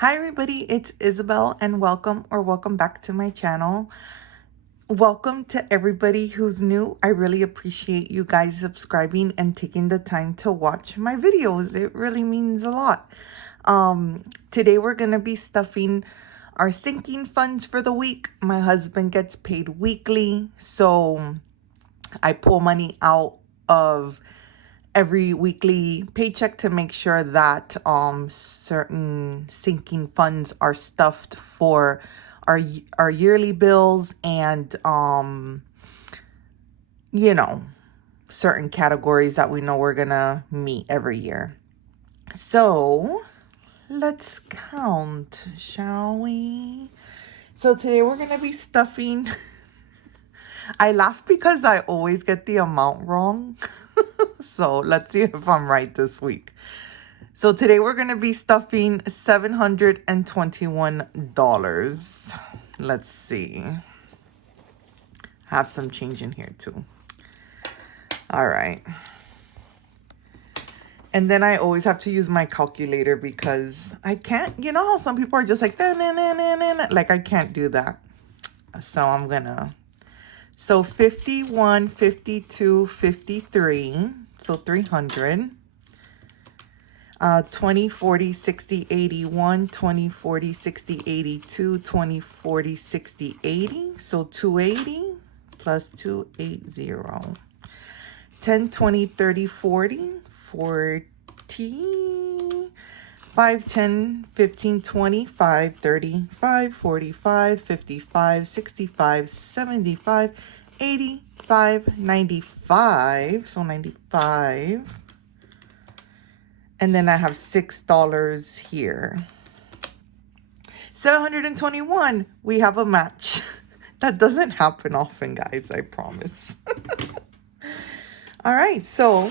Hi everybody, it's Isabel and welcome back to my channel. Welcome to everybody who's new. I really appreciate you guys subscribing and taking the time to watch my videos. It really means a lot. Today we're going to be stuffing our sinking funds for the week. My husband gets paid weekly, so I pull money out of every weekly paycheck to make sure that certain sinking funds are stuffed for our yearly bills and you know, certain categories that we know we're gonna meet every year. So let's count, shall we? So today we're gonna be stuffing I laugh because I always get the amount wrong. So let's see if I'm right this week. So today we're going to be stuffing $721. Let's see. I have some change in here too. All right. And then I always have to use my calculator because I can't, you know how some people are just like, nah, nah, nah, nah, nah, nah. Like I can't do that. So I'm going to, so 51, 52, 53, so 300. 20, 40, 60, 81, 20, 40, 60, 82, 20, 40, 60, 80. So 280 plus 280. 10, 20, 30, 40, 40. 5, 10, 15, 25, 35, 45, 55, 65, 75, 85, 95. So 95. And then I have $6 here. 721. We have a match. That doesn't happen often, guys, I promise. All right, so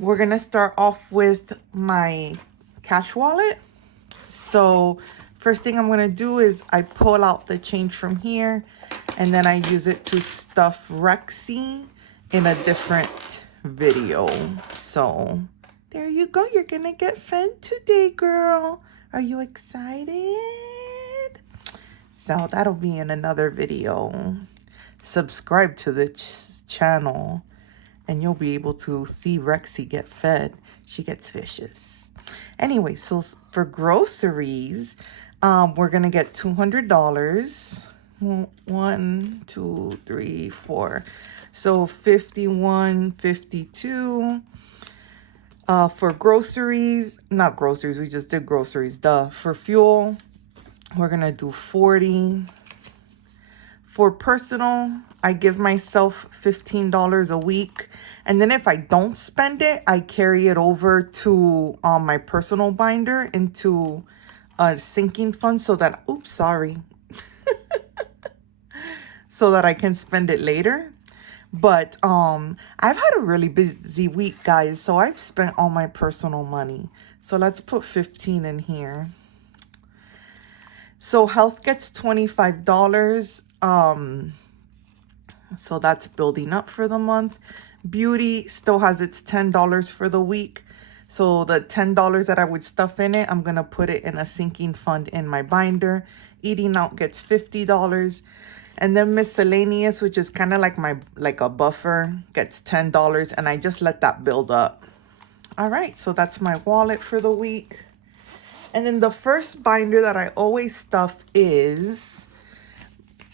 we're gonna start off with my cash wallet. So first thing I'm gonna do is I pull out the change from here and then I use it to stuff Rexy in a different video. So there you go. You're gonna get fed today, girl. Are you excited? So that'll be in another video. Subscribe to the channel and you'll be able to see Rexy get fed. She gets vicious. Anyway, so for groceries, we're gonna get $200. 1, 2, 3, 4. So 51, 52. For groceries, not groceries, we just did groceries, duh. For fuel, we're gonna do 40. For personal, I give myself $15 a week. And then if I don't spend it, I carry it over to my personal binder into a sinking fund so that, oops, sorry. So that I can spend it later. But I've had a really busy week, guys, so I've spent all my personal money. So let's put 15 in here. So health gets $25. So that's building up for the month. Beauty still has its $10 for the week. So the $10 that I would stuff in it, I'm going to put it in a sinking fund in my binder. Eating out gets $50. And then miscellaneous, which is kind of like a buffer, gets $10. And I just let that build up. All right, so that's my wallet for the week. And then the first binder that I always stuff is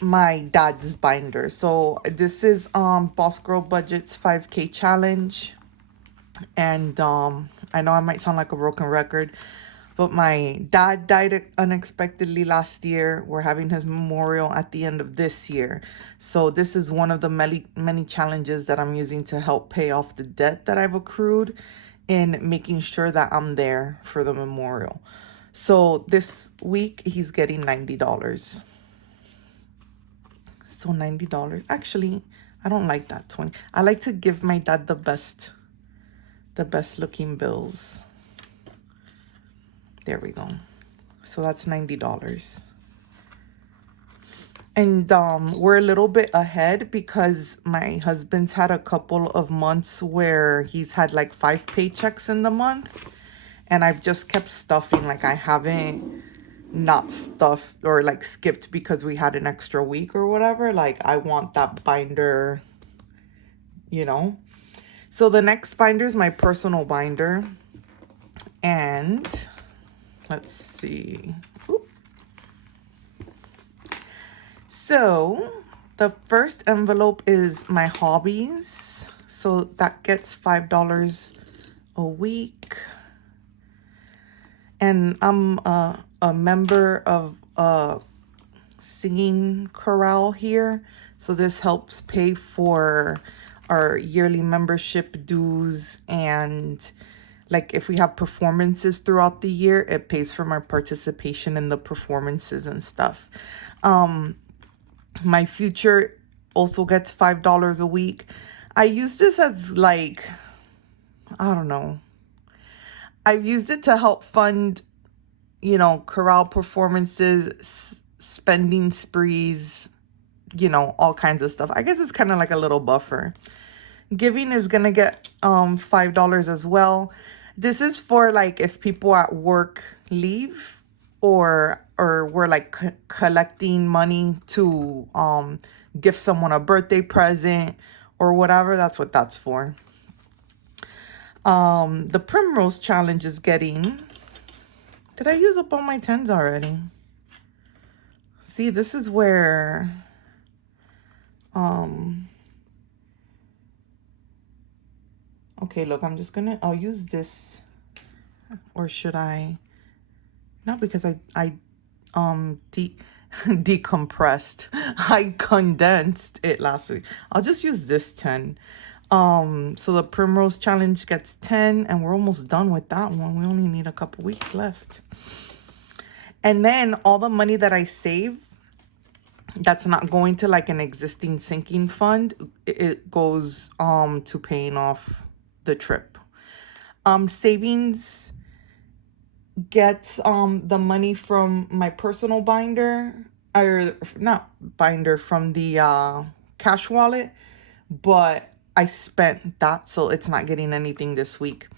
my dad's binder. So this is Boss Girl Budget's 5K challenge. And I know I might sound like a broken record, but my dad died unexpectedly last year. We're having his memorial at the end of this year. So this is one of the many challenges that I'm using to help pay off the debt that I've accrued in making sure that I'm there for the memorial. So this week he's getting $90. So $90. Actually, I don't like that 20. I like to give my dad the best looking bills. There we go. So that's $90. And we're a little bit ahead because my husband's had a couple of months where he's had like 5 paychecks in the month. And I've just kept stuffing. Like, I haven't not stuffed or like skipped because we had an extra week or whatever. Like, I want that binder, you know. So the next binder is my personal binder. And let's see. Oop. So the first envelope is my hobbies. So that gets $5 a week. And I'm a member of a singing chorale here. So this helps pay for our yearly membership dues, and like if we have performances throughout the year, it pays for my participation in the performances and stuff. My future also gets $5 a week. I use this as like, I don't know. I've used it to help fund, you know, chorale performances, spending sprees, you know, all kinds of stuff. I guess it's kind of like a little buffer. Giving is gonna get $5 as well. This is for like if people at work leave, or we're like collecting money to give someone a birthday present or whatever. That's what that's for. The Primrose Challenge is getting... Did I use up all my 10s already? See, this is where... Okay, look, I'll use this. Or should I? No, because I decompressed. I condensed it last week. I'll just use this 10. So the Primrose Challenge gets 10, and we're almost done with that one. We only need a couple weeks left. And then all the money that I save, that's not going to like an existing sinking fund, it goes to paying off the trip. Savings gets the money from my personal binder, or not binder, from the cash wallet, but I spent that, so it's not getting anything this week.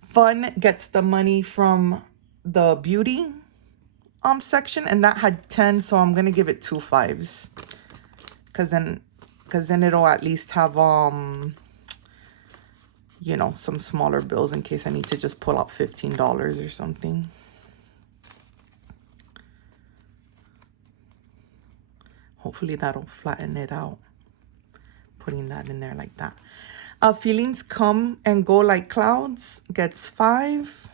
Fun gets the money from the beauty section, and that had 10, so I'm gonna give it 2 5s, because then it'll at least have you know, some smaller bills in case I need to just pull out $15 or something. Hopefully that'll flatten it out, putting that in there like that. Feelings come and go like clouds gets 5.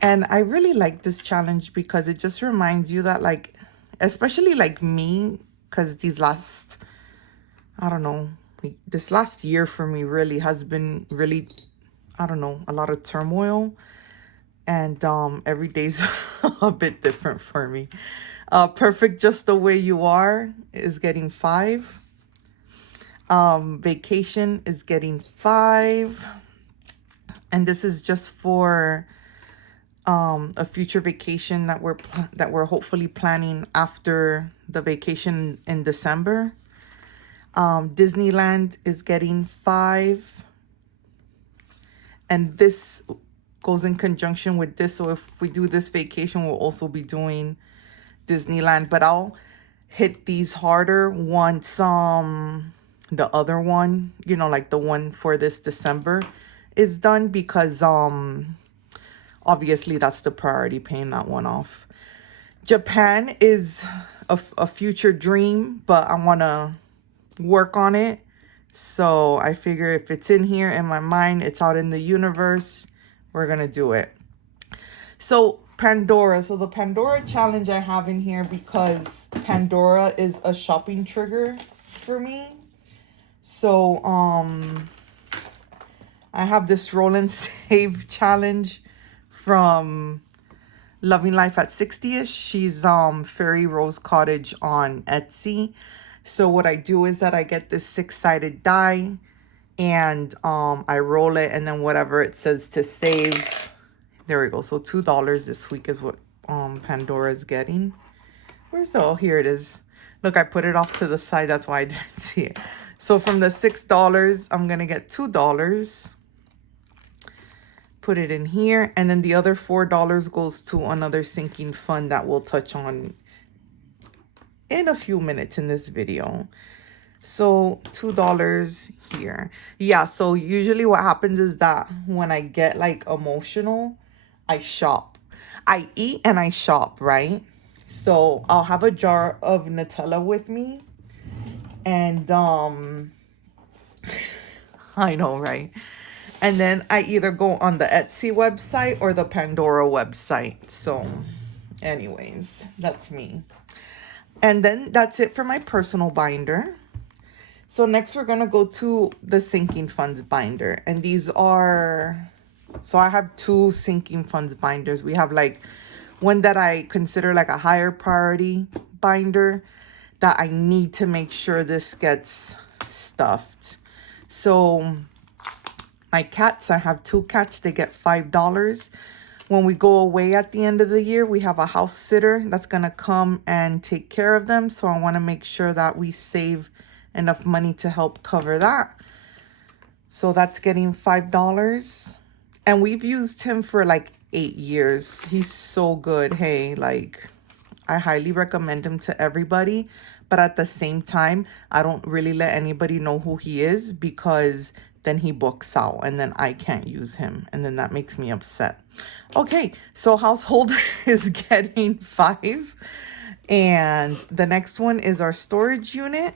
And I really like this challenge because it just reminds you that, like, especially like me, because these last, I don't know, this last year for me really has been really, I don't know, a lot of turmoil. And every day's a bit different for me. Perfect Just the Way You Are is getting 5. Vacation is getting 5. And this is just for a future vacation that we're hopefully planning after the vacation in December. Disneyland is getting 5. And this goes in conjunction with this. So if we do this vacation, we'll also be doing Disneyland. But I'll hit these harder once the other one, you know, like the one for this December is done, because obviously that's the priority, paying that one off. Japan is a future dream, but I want to work on it. So I figure if it's in here in my mind, it's out in the universe, we're going to do it. So Pandora. So the Pandora challenge I have in here because Pandora is a shopping trigger for me. So I have this roll and save challenge from Loving Life at 60ish. She's Fairy Rose Cottage on Etsy. So what I do is that I get this 6-sided die, and I roll it, and then whatever it says to save, there we go. So $2 this week is what Pandora is getting. Where's the, oh, here it is. Look, I put it off to the side, that's why I didn't see it. So from the $6, I'm gonna get $2. put it in here, and then the other $4 goes to another sinking fund that we'll touch on in a few minutes in this video. So $2 here. Yeah, so usually what happens is that when I get like emotional, I shop. I eat and I shop, right? So I'll have a jar of Nutella with me, and I know, right? And then I either go on the Etsy website or the Pandora website. So anyways, that's me. And then that's it for my personal binder. So next we're going to go to the sinking funds binder. And these are, so I have two sinking funds binders. We have like one that I consider like a higher priority binder that I need to make sure this gets stuffed. So my cats, I have two cats, they get $5. When we go away at the end of the year, we have a house sitter that's going to come and take care of them. So I want to make sure that we save enough money to help cover that. So that's getting $5. And we've used him for like 8 years. He's so good. Hey, like, I highly recommend him to everybody. But at the same time, I don't really let anybody know who he is, because then he books out and then I can't use him. And then that makes me upset. Okay, so household is getting 5. And the next one is our storage unit,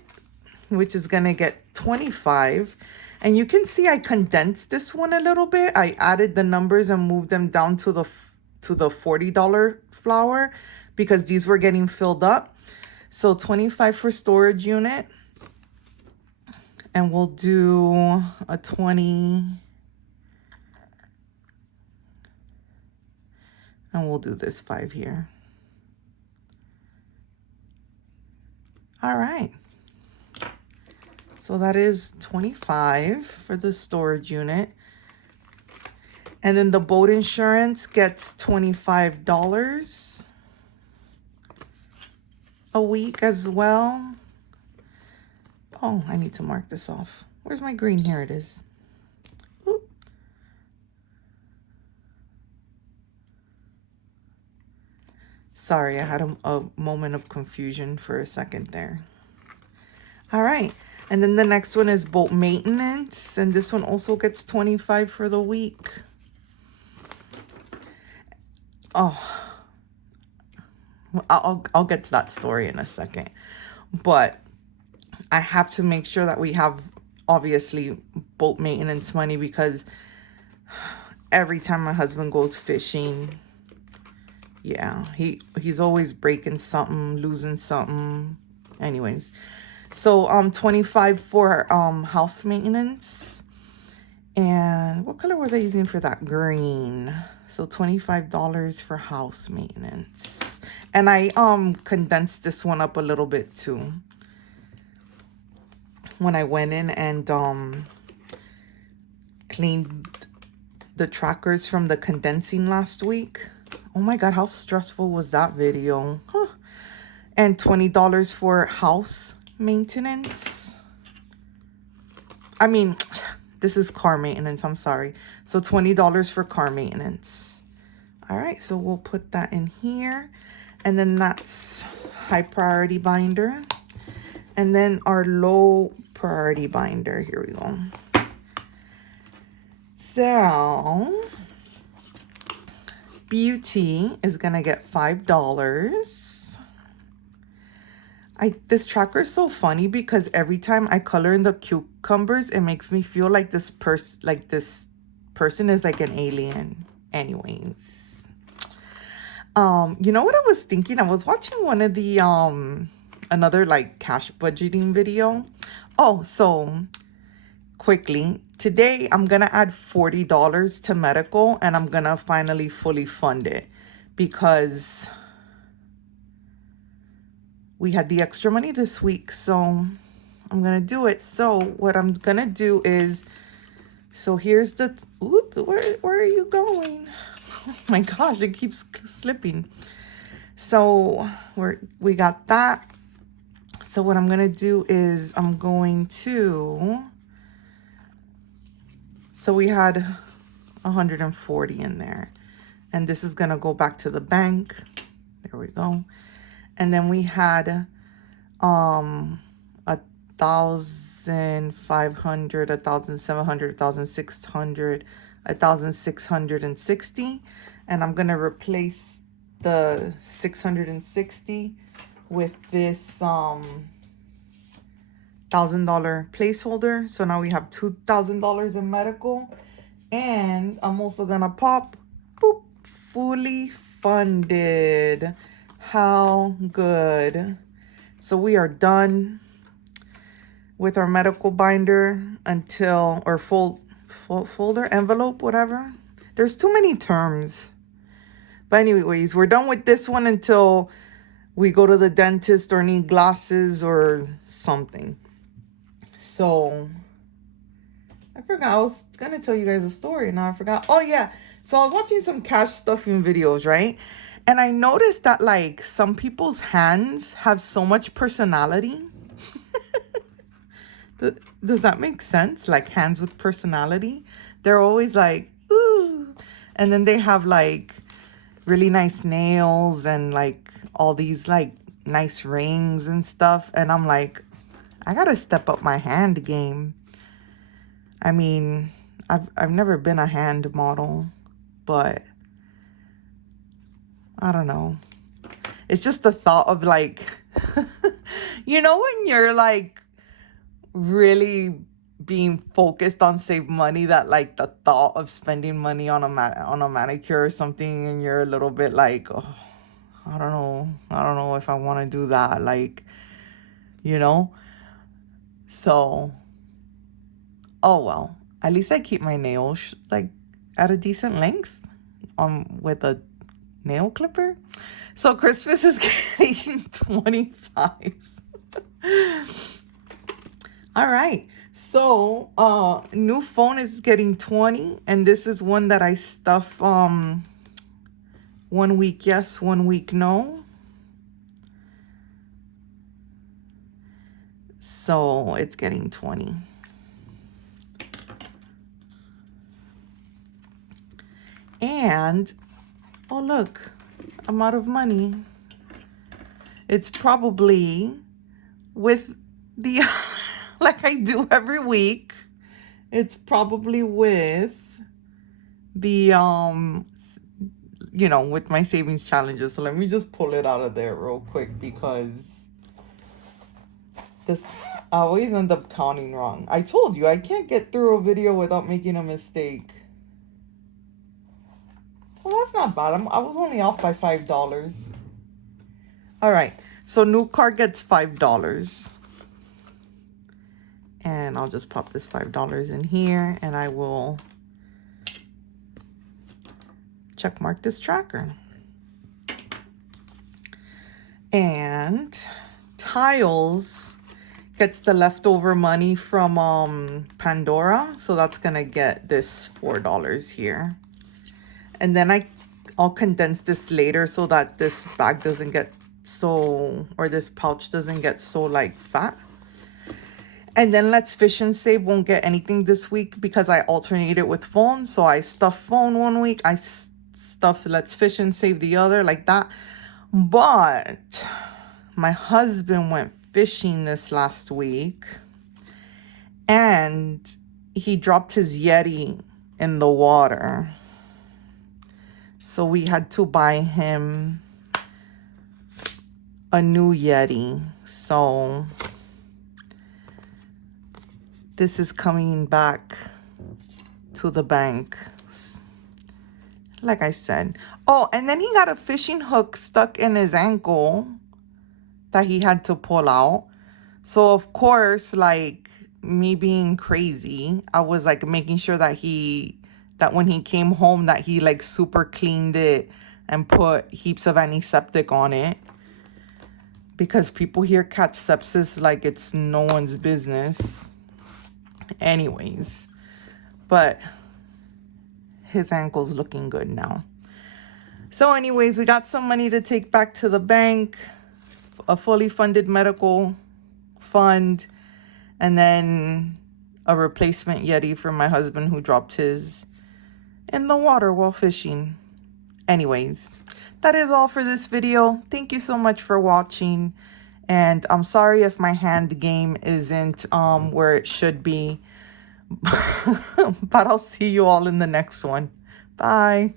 which is going to get 25. And you can see I condensed this one a little bit. I added the numbers and moved them down to the $40 flour, because these were getting filled up. So 25 for storage unit. And we'll do a 20. And we'll do this 5 here. All right. So that is 25 for the storage unit. And then the boat insurance gets $25 a week as well. Oh, I need to mark this off. Where's my green? Here it is. Oop. Sorry, I had a moment of confusion for a second there. All right. And then the next one is boat maintenance. And this one also gets 25 for the week. Oh, I'll get to that story in a second. But I have to make sure that we have, obviously, boat maintenance money, because every time my husband goes fishing, yeah, he's always breaking something, losing something. Anyways, so 25 for house maintenance. And what color was I using for that? Green. So $25 for house maintenance. And I condensed this one up a little bit too, when I went in and cleaned the trackers from the condensing last week. Oh my God, how stressful was that video? Huh. And $20 for house maintenance. I mean, this is car maintenance, I'm sorry. So $20 for car maintenance. All right, so we'll put that in here. And then that's high priority binder. And then our low priority binder, here we go. So beauty is gonna get $5. This tracker is so funny, because every time I color in the cucumbers, it makes me feel like this person is like an alien. Anyways, you know what I was thinking? I was watching one of the another like cash budgeting video. Oh, so quickly, today I'm gonna add $40 to medical, and I'm gonna finally fully fund it, because we had the extra money this week. So I'm gonna do it. So what I'm gonna do is, so here's the, oop, where are you going? Oh my gosh, it keeps slipping. So we got that. So what I'm gonna do is I'm going to, so we had 140 in there. And this is gonna go back to the bank. There we go. And then we had 1,500, 1,700, 1,600, 1,660. And I'm gonna replace the 660 with this $1,000 placeholder. So now we have $2,000 in medical. And I'm also gonna pop, boop, fully funded. How good. So we are done with our medical binder until, or folder, envelope, whatever. There's too many terms. But anyways, we're done with this one until we go to the dentist or need glasses or something. So I forgot. I was going to tell you guys a story. Now I forgot. Oh, yeah. So I was watching some cash stuffing videos, right? And I noticed that, like, some people's hands have so much personality. Does that make sense? Like, hands with personality. They're always like, ooh. And then they have, like, really nice nails and, like, all these, like, nice rings and stuff. And I'm like, I gotta step up my hand game. I mean, I've never been a hand model, but I don't know. It's just the thought of, like, you know, when you're, like, really being focused on save money, that, like, the thought of spending money on a manicure or something, and you're a little bit like, oh, I don't know if I want to do that, like, you know. So, oh well, at least I keep my nails like at a decent length with a nail clipper. So Christmas is getting 25. All right. So new phone is getting 20, and this is one that I stuff 1 week yes, 1 week no. So it's getting 20. And oh look, I'm out of money. It's probably with the like I do every week. It's probably with the you know, with my savings challenges. So let me just pull it out of there real quick, because this I always end up counting wrong. I told you I can't get through a video without making a mistake. Well, that's not bad. I was only off by $5. All right. So new card gets $5. And I'll just pop this $5 in here, and I will check mark this tracker. And Tiles gets the leftover money from Pandora. So that's going to get this $4 here. And then I'll condense this later so that this bag doesn't get so, or this pouch doesn't get so like fat. And then Let's Fish and Save won't get anything this week because I alternate it with phone. So I stuff phone 1 week, I stuff Let's Fish and Save the other, like that. But my husband went fishing this last week, and he dropped his Yeti in the water. So we had to buy him a new Yeti. So this is coming back to the bank, like I said. Oh, and then he got a fishing hook stuck in his ankle that he had to pull out. So of course, like me being crazy, I was like making sure that when he came home that he like super cleaned it and put heaps of antiseptic on it, because people here catch sepsis like it's no one's business. Anyways, but his ankle's looking good now. So anyways, we got some money to take back to the bank, a fully funded medical fund, and then a replacement Yeti for my husband who dropped his in the water while fishing. Anyways, that is all for this video. Thank you so much for watching. And I'm sorry if my hand game isn't where it should be. But I'll see you all in the next one. Bye.